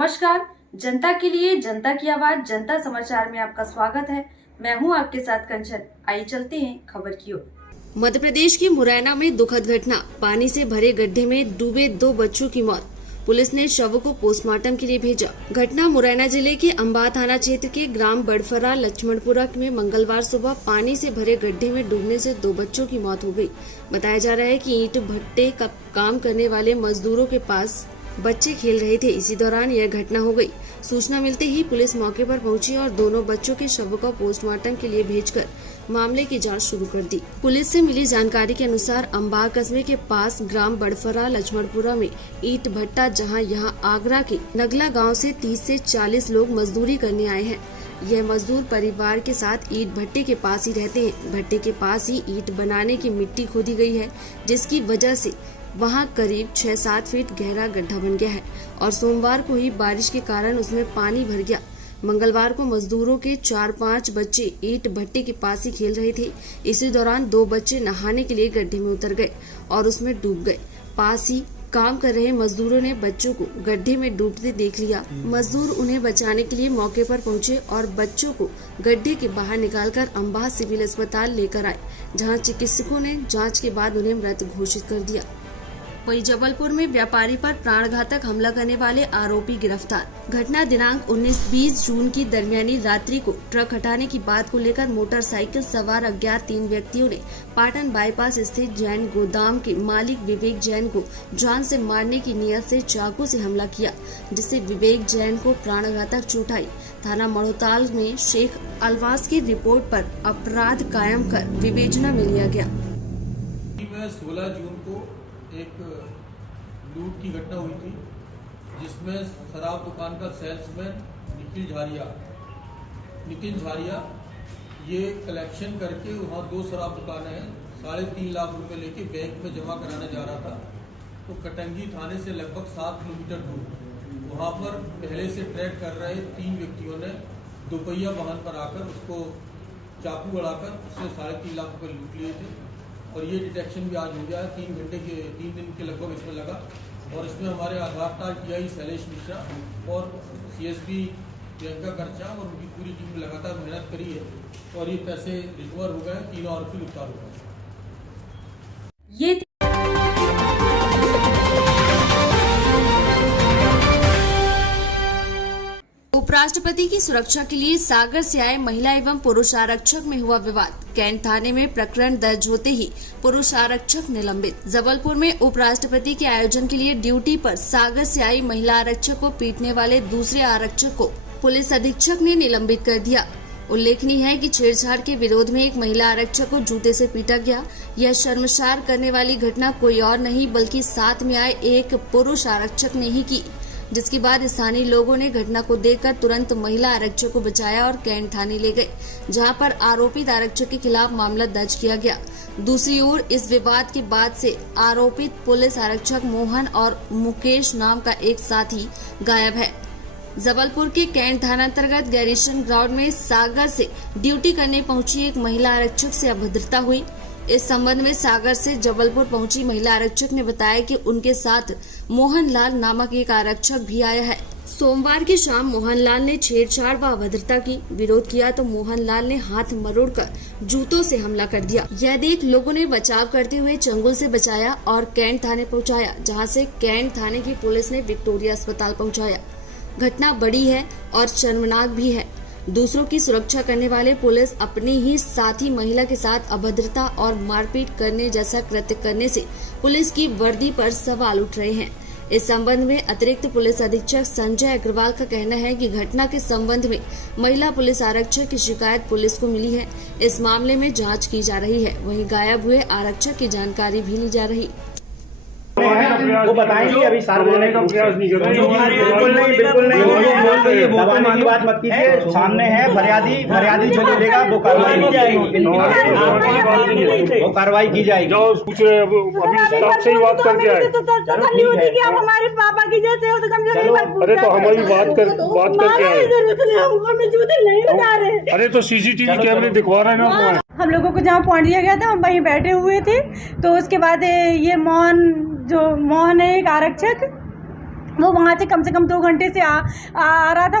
नमस्कार, जनता के लिए जनता की आवाज जनता समाचार में आपका स्वागत है। मैं हूं आपके साथ कंचन। आइए चलते हैं खबर की ओर। मध्य प्रदेश के मुरैना में दुखद घटना, पानी से भरे गड्ढे में डूबे 2 बच्चों की मौत। पुलिस ने शव को पोस्टमार्टम के लिए भेजा। घटना मुरैना जिले के अंबा थाना क्षेत्र के ग्राम बड़फरा लक्ष्मणपुरा में मंगलवार सुबह पानी से भरे गड्ढे में डूबने से 2 बच्चों की मौत हो गई। बताया जा रहा है कि ईंट भट्टे का काम करने वाले मजदूरों के पास बच्चे खेल रहे थे। इसी दौरान यह घटना हो गई। सूचना मिलते ही पुलिस मौके पर पहुंची और दोनों बच्चों के शव को पोस्टमार्टम के लिए भेजकर मामले की जांच शुरू कर दी। पुलिस से मिली जानकारी के अनुसार अंबा कस्बे के पास ग्राम बड़फरा लक्ष्मणपुरा में ईंट भट्टा जहां यहां आगरा के नगला गांव से 30 से 40 लोग मजदूरी करने आए हैं। यह मजदूर परिवार के साथ ईंट भट्टे के पास ही रहते हैं। भट्टे के पास ही ईंट बनाने की मिट्टी खोदी गई है, जिसकी वजह से वहां करीब 6-7 फीट गहरा गड्ढा बन गया है और सोमवार को ही बारिश के कारण उसमें पानी भर गया। मंगलवार को मजदूरों के 4-5 बच्चे ईंट भट्टे के पास ही खेल रहे थे। इसी दौरान 2 बच्चे नहाने के लिए गड्ढे में उतर गए और उसमें डूब गए। पास ही काम कर रहे मजदूरों ने बच्चों को गड्ढे में डूबते देख लिया। मजदूर उन्हें बचाने के लिए मौके पर पहुंचे और बच्चों को गड्ढे के बाहर निकालकर अंबा सिविल अस्पताल लेकर आए, जहां चिकित्सकों ने जांच के बाद उन्हें मृत घोषित कर दिया। वहीं जबलपुर में व्यापारी पर प्राणघातक हमला करने वाले आरोपी गिरफ्तार। घटना दिनांक 19-20 जून की दरमियानी रात्रि को ट्रक हटाने की बात को लेकर मोटरसाइकिल सवार अज्ञात 3 व्यक्तियों ने पाटन बाईपास स्थित जैन गोदाम के मालिक विवेक जैन को जान से मारने की नियत से चाकू से हमला किया, जिससे विवेक जैन को प्राणघातक चोट आई। थाना मड़ोताल में शेख अलवास की रिपोर्ट पर अपराध कायम कर विवेचना में लिया गया। 16 जून को एक लूट की घटना हुई थी, जिसमें शराब दुकान का सेल्समैन नितिन झारिया ये कलेक्शन करके वहाँ 2 शराब दुकानें हैं, 3.5 लाख रुपए लेके बैंक में जमा कराने जा रहा था। तो कटंगी थाने से लगभग 7 किलोमीटर दूर वहाँ पर पहले से ट्रैक कर रहे 3 व्यक्तियों ने 2 पहिया वाहन पर आकर उसको चाकू बढ़ाकर उससे 3.5 लाख रुपए लूट लिए थे। और ये डिटेक्शन भी आज हो गया। 3 दिन के लगभग इसमें लगा और इसमें हमारे आधार कार्ड टीआई शैलेश मिश्रा और सीएसपी प्रियंका कर्चा और उनकी पूरी टीम लगातार मेहनत करी है और ये पैसे रिकवर हो गए। 3 आरोपी गिरफ्तार हो गए। उपराष्ट्रपति की सुरक्षा के लिए सागर से आए महिला एवं पुरुष आरक्षक में हुआ विवाद। कैंट थाने में प्रकरण दर्ज होते ही पुरुष आरक्षक निलंबित। जबलपुर में उपराष्ट्रपति के आयोजन के लिए ड्यूटी पर सागर से आई महिला आरक्षक को पीटने वाले दूसरे आरक्षक को पुलिस अधीक्षक ने निलंबित कर दिया। उल्लेखनीय है कि छेड़छाड़ के विरोध में एक महिला आरक्षक को जूते से पीटा गया। यह शर्मसार करने वाली घटना कोई और नहीं बल्कि साथ में आए एक पुरुष आरक्षक ने ही की, जिसके बाद स्थानीय लोगों ने घटना को देखकर तुरंत महिला आरक्षक को बचाया और कैंट थाने ले गए, जहां पर आरोपित आरक्षक के खिलाफ मामला दर्ज किया गया। दूसरी ओर इस विवाद के बाद से आरोपित पुलिस आरक्षक मोहन और मुकेश नाम का एक साथी गायब है। जबलपुर के कैंट थाना अंतर्गत गैरीसन ग्राउंड में सागर से ड्यूटी करने पहुंची एक महिला आरक्षक से अभद्रता हुई। इस संबंध में सागर से जबलपुर पहुंची महिला आरक्षक ने बताया कि उनके साथ मोहनलाल नामक एक आरक्षक भी आया है। सोमवार की शाम मोहनलाल ने छेड़छाड़ व अभद्रता की विरोध किया तो मोहनलाल ने हाथ मरोड़कर जूतों से हमला कर दिया। यह देख लोगों ने बचाव करते हुए चंगुल से बचाया और कैंट थाने पहुंचाया, जहां से कैंट थाने की पुलिस ने विक्टोरिया अस्पताल पहुंचाया। घटना बड़ी है और शर्मनाक भी है। दूसरों की सुरक्षा करने वाले पुलिस अपनी ही साथी महिला के साथ अभद्रता और मारपीट करने जैसा कृत्य करने से पुलिस की वर्दी पर सवाल उठ रहे हैं। इस संबंध में अतिरिक्त पुलिस अधीक्षक संजय अग्रवाल का कहना है कि घटना के संबंध में महिला पुलिस आरक्षक की शिकायत पुलिस को मिली है। इस मामले में जांच की जा रही है। वहीं गायब हुए आरक्षक की जानकारी भी ली जा रही। वो बताएंगे अभी सार्वजनिक बिल्कुल नहीं दबाने की बात मत कीजिए। सामने है फरियादी जो बोलेगा वो कार्रवाई की जाएगी। से ही बात करके आए हमारे पापा की जैसे हो तो कम से कम। अरे तो हमारी बात करके आए। नहीं बता रहे। अरे तो सीसीटीवी कैमरे दिखवा रहे हैं ना। हम लोगों को जहाँ पॉइंट दिया गया था हम वहीं बैठे हुए थे। तो उसके बाद ये मोहन है एक आरक्षक, वो वहाँ से कम 2 घंटे से आ रहा था,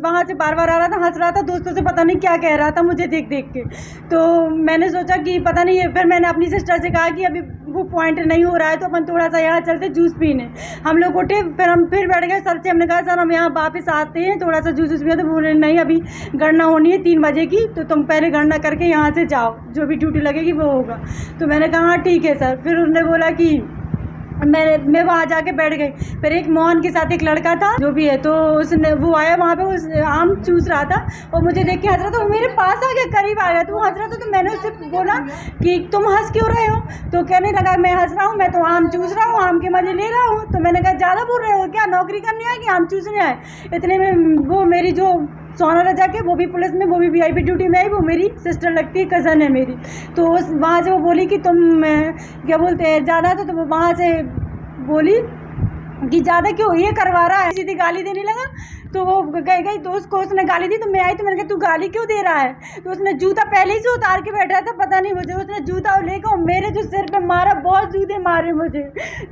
वहाँ से बार बार आ रहा था, हंस रहा था, दोस्तों से पता नहीं क्या कह रहा था मुझे देख देख के। तो मैंने सोचा कि पता नहीं है, फिर मैंने अपनी सिस्टर से कहा कि अभी वो पॉइंट नहीं हो रहा है तो अपन थोड़ा सा यहाँ चलते जूस पीने। हम लोग उठे, फिर हम फिर बैठ गए। सर से हमने कहा सर हम यहाँ वापस आते हैं, थोड़ा सा जूस पिए। तो बोले नहीं अभी गणना होनी है 3 बजे की, तो तुम पहले गणना करके यहाँ से जाओ, जो भी ड्यूटी लगेगी वो होगा। तो मैंने कहा हाँ ठीक है सर। फिर उन्होंने बोला कि मैं वहाँ जाके बैठ गई। फिर एक मोहन के साथ एक लड़का था जो भी है, तो उसने वो आया वहाँ पे, उस आम चूस रहा था और मुझे देख के हंस रहा था। वो मेरे पास आ गया, करीब आ गया, तो वो हंस रहा था। तो मैंने उससे बोला कि तुम हंस क्यों रहे हो? तो कहने लगा मैं हंस रहा हूँ, मैं तो आम चूस रहा हूँ, आम के मजे ले रहा हूँ। तो मैंने कहा ज़्यादा बोल रहे हो क्या, नौकरी करने आए कि आम चूसने आए? इतने में वो मेरी जो सोना रजा के, वो भी पुलिस में, वो भी VIP ड्यूटी में आई, वो मेरी सिस्टर लगती है, कज़न है मेरी। तो उस वहाँ से वो बोली कि तुम क्या बोलते हैं ज़्यादा, तो वहाँ से बोली कि ज़्यादा क्यों ये करवा रहा है, सीधी गाली देने लगा। तो वो गई तो उसको उसने गाली दी। तो मैं आई तो मैंने कहा तू गाली क्यों दे रहा है? तो उसने जूता पहले ही से उतार के बैठा था, पता नहीं मुझे, उसने जूता लेकर मेरे जो सिर पे मारा, बहुत जूते मारे मुझे,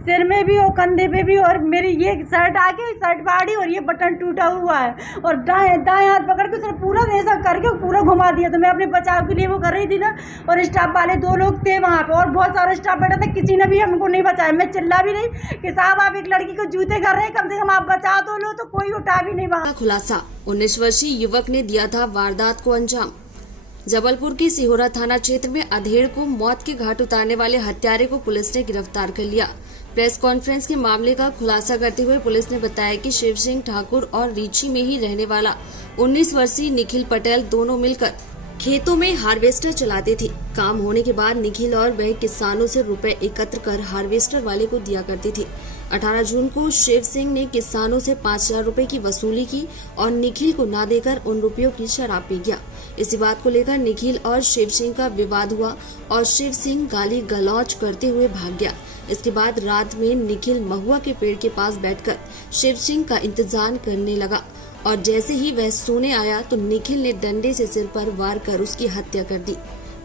सिर में भी और कंधे पे भी। और मेरी ये शर्ट आके शर्ट फाड़ी और ये बटन टूटा हुआ है, और दाएं हाथ पकड़ के उसने पूरा ऐसा करके पूरा घुमा दिया। तो मैं अपने बचाव के लिए वो कर रही थी ना, और स्टाफ वाले 2 लोग थे वहाँ पे और बहुत सारा स्टाफ बैठा था, किसी ने भी हमको नहीं बचाया। मैं चिल्ला भी रही कि साहब आप एक लड़की को जूते कर रहे हैं, कम से कम आप बचा तो लो। तो कोई उठा भी नहीं। खुलासा, 19 वर्षीय युवक ने दिया था वारदात को अंजाम। जबलपुर के सिहोरा थाना क्षेत्र में अधेड़ को मौत के घाट उतारने वाले हत्यारे को पुलिस ने गिरफ्तार कर लिया। प्रेस कॉन्फ्रेंस के मामले का खुलासा करते हुए पुलिस ने बताया कि शिव सिंह ठाकुर और रीची में ही रहने वाला 19 वर्षीय निखिल पटेल दोनों मिलकर खेतों में हार्वेस्टर चलाते थे। काम होने के बाद निखिल और वह किसानों से रुपए एकत्र कर हार्वेस्टर वाले को दिया करते थे। 18 जून को शिव सिंह ने किसानों से 5000 रुपए की वसूली की और निखिल को ना देकर उन रुपयों की शराब पी गया। इसी बात को लेकर निखिल और शिव सिंह का विवाद हुआ और शिव सिंह गाली गलौज करते हुए भाग गया। इसके बाद रात में निखिल महुआ के पेड़ के पास बैठकर शिव सिंह का इंतजार करने लगा और जैसे ही वह सोने आया तो निखिल ने डंडे से सिर पर वार कर उसकी हत्या कर दी।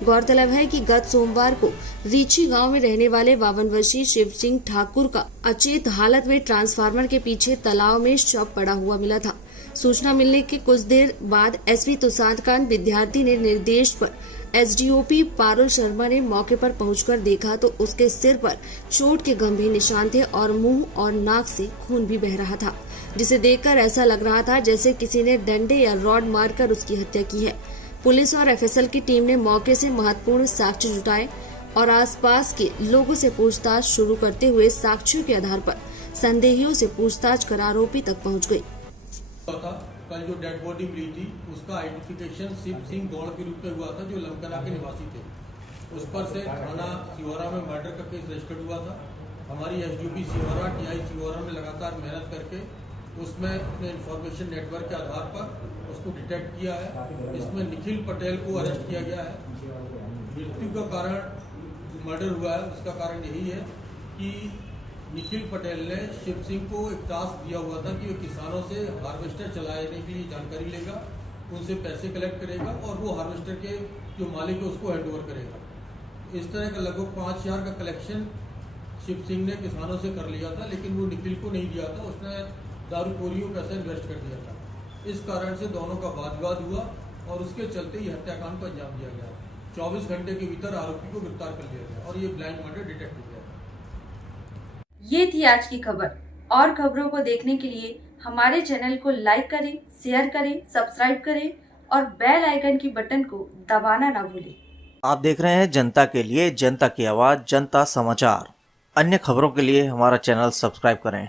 गौरतलब है कि गत सोमवार को रीची गांव में रहने वाले 52 वर्षीय शिव सिंह ठाकुर का अचेत हालत में ट्रांसफार्मर के पीछे तालाब में शव पड़ा हुआ मिला था। सूचना मिलने के कुछ देर बाद SP तुषारकांत विद्यार्थी ने निर्देश पर SDOP पारुल शर्मा ने मौके पर पहुंचकर देखा तो उसके सिर पर चोट के गंभीर निशान थे और मुंह और नाक से खून भी बह रहा था, जिसे देखकर ऐसा लग रहा था जैसे किसी ने डंडे या रॉड मारकर उसकी हत्या की है। पुलिस और FSL की टीम ने मौके से महत्वपूर्ण साक्ष्य जुटाए और आसपास के लोगों से पूछताछ शुरू करते हुए साक्ष्यों के आधार पर संदेहियों से पूछताछ कर आरोपी तक पहुंच गई। कल जो डेड बॉडी मिली थी उसका आइडेंटिफिकेशन शिव सिंह गौड़ के रूप में हुआ था, जो लमकना के निवासी थे। उस पर से थाना सिहोरा में मर्डर का केस रजिस्टर्ड हुआ था। हमारी SDOP सिहोरा, TI सिहोरा में लगातार मेहनत करके उसमें अपने इंफॉर्मेशन नेटवर्क के आधार पर उसको डिटेक्ट किया है। इसमें निखिल पटेल को अरेस्ट किया गया है। मृत्यु का कारण मर्डर हुआ है, उसका कारण यही है कि निखिल पटेल ने शिव सिंह को एक टास्क दिया हुआ था कि वो किसानों से हार्वेस्टर चलाने के लिए जानकारी लेगा, उनसे पैसे कलेक्ट करेगा और वो हार्वेस्टर के जो मालिक है उसको हैंड ओवर करेगा। इस तरह का लगभग 5000 का कलेक्शन शिव सिंह ने किसानों से कर लिया था, लेकिन वो निखिल को नहीं दिया था, उसने दारूखोरी में पैसा इन्वेस्ट कर दिया था। इस कारण से दोनों का वाद विवाद हुआ और उसके चलते ही हत्याकांड को अंजाम दिया गया। 24 घंटे के भीतर आरोपी को गिरफ्तार कर लिया गया और ये ब्लाइंड मर्डर डिटेक्ट किया गया। ये थी आज की खबर। और खबरों को देखने के लिए हमारे चैनल को लाइक करें, शेयर करें, सब्सक्राइब करें और बेल आइकन की बटन को दबाना ना भूलें। आप देख रहे हैं जनता के लिए जनता की आवाज जनता समाचार। अन्य खबरों के लिए हमारा चैनल सब्सक्राइब करें।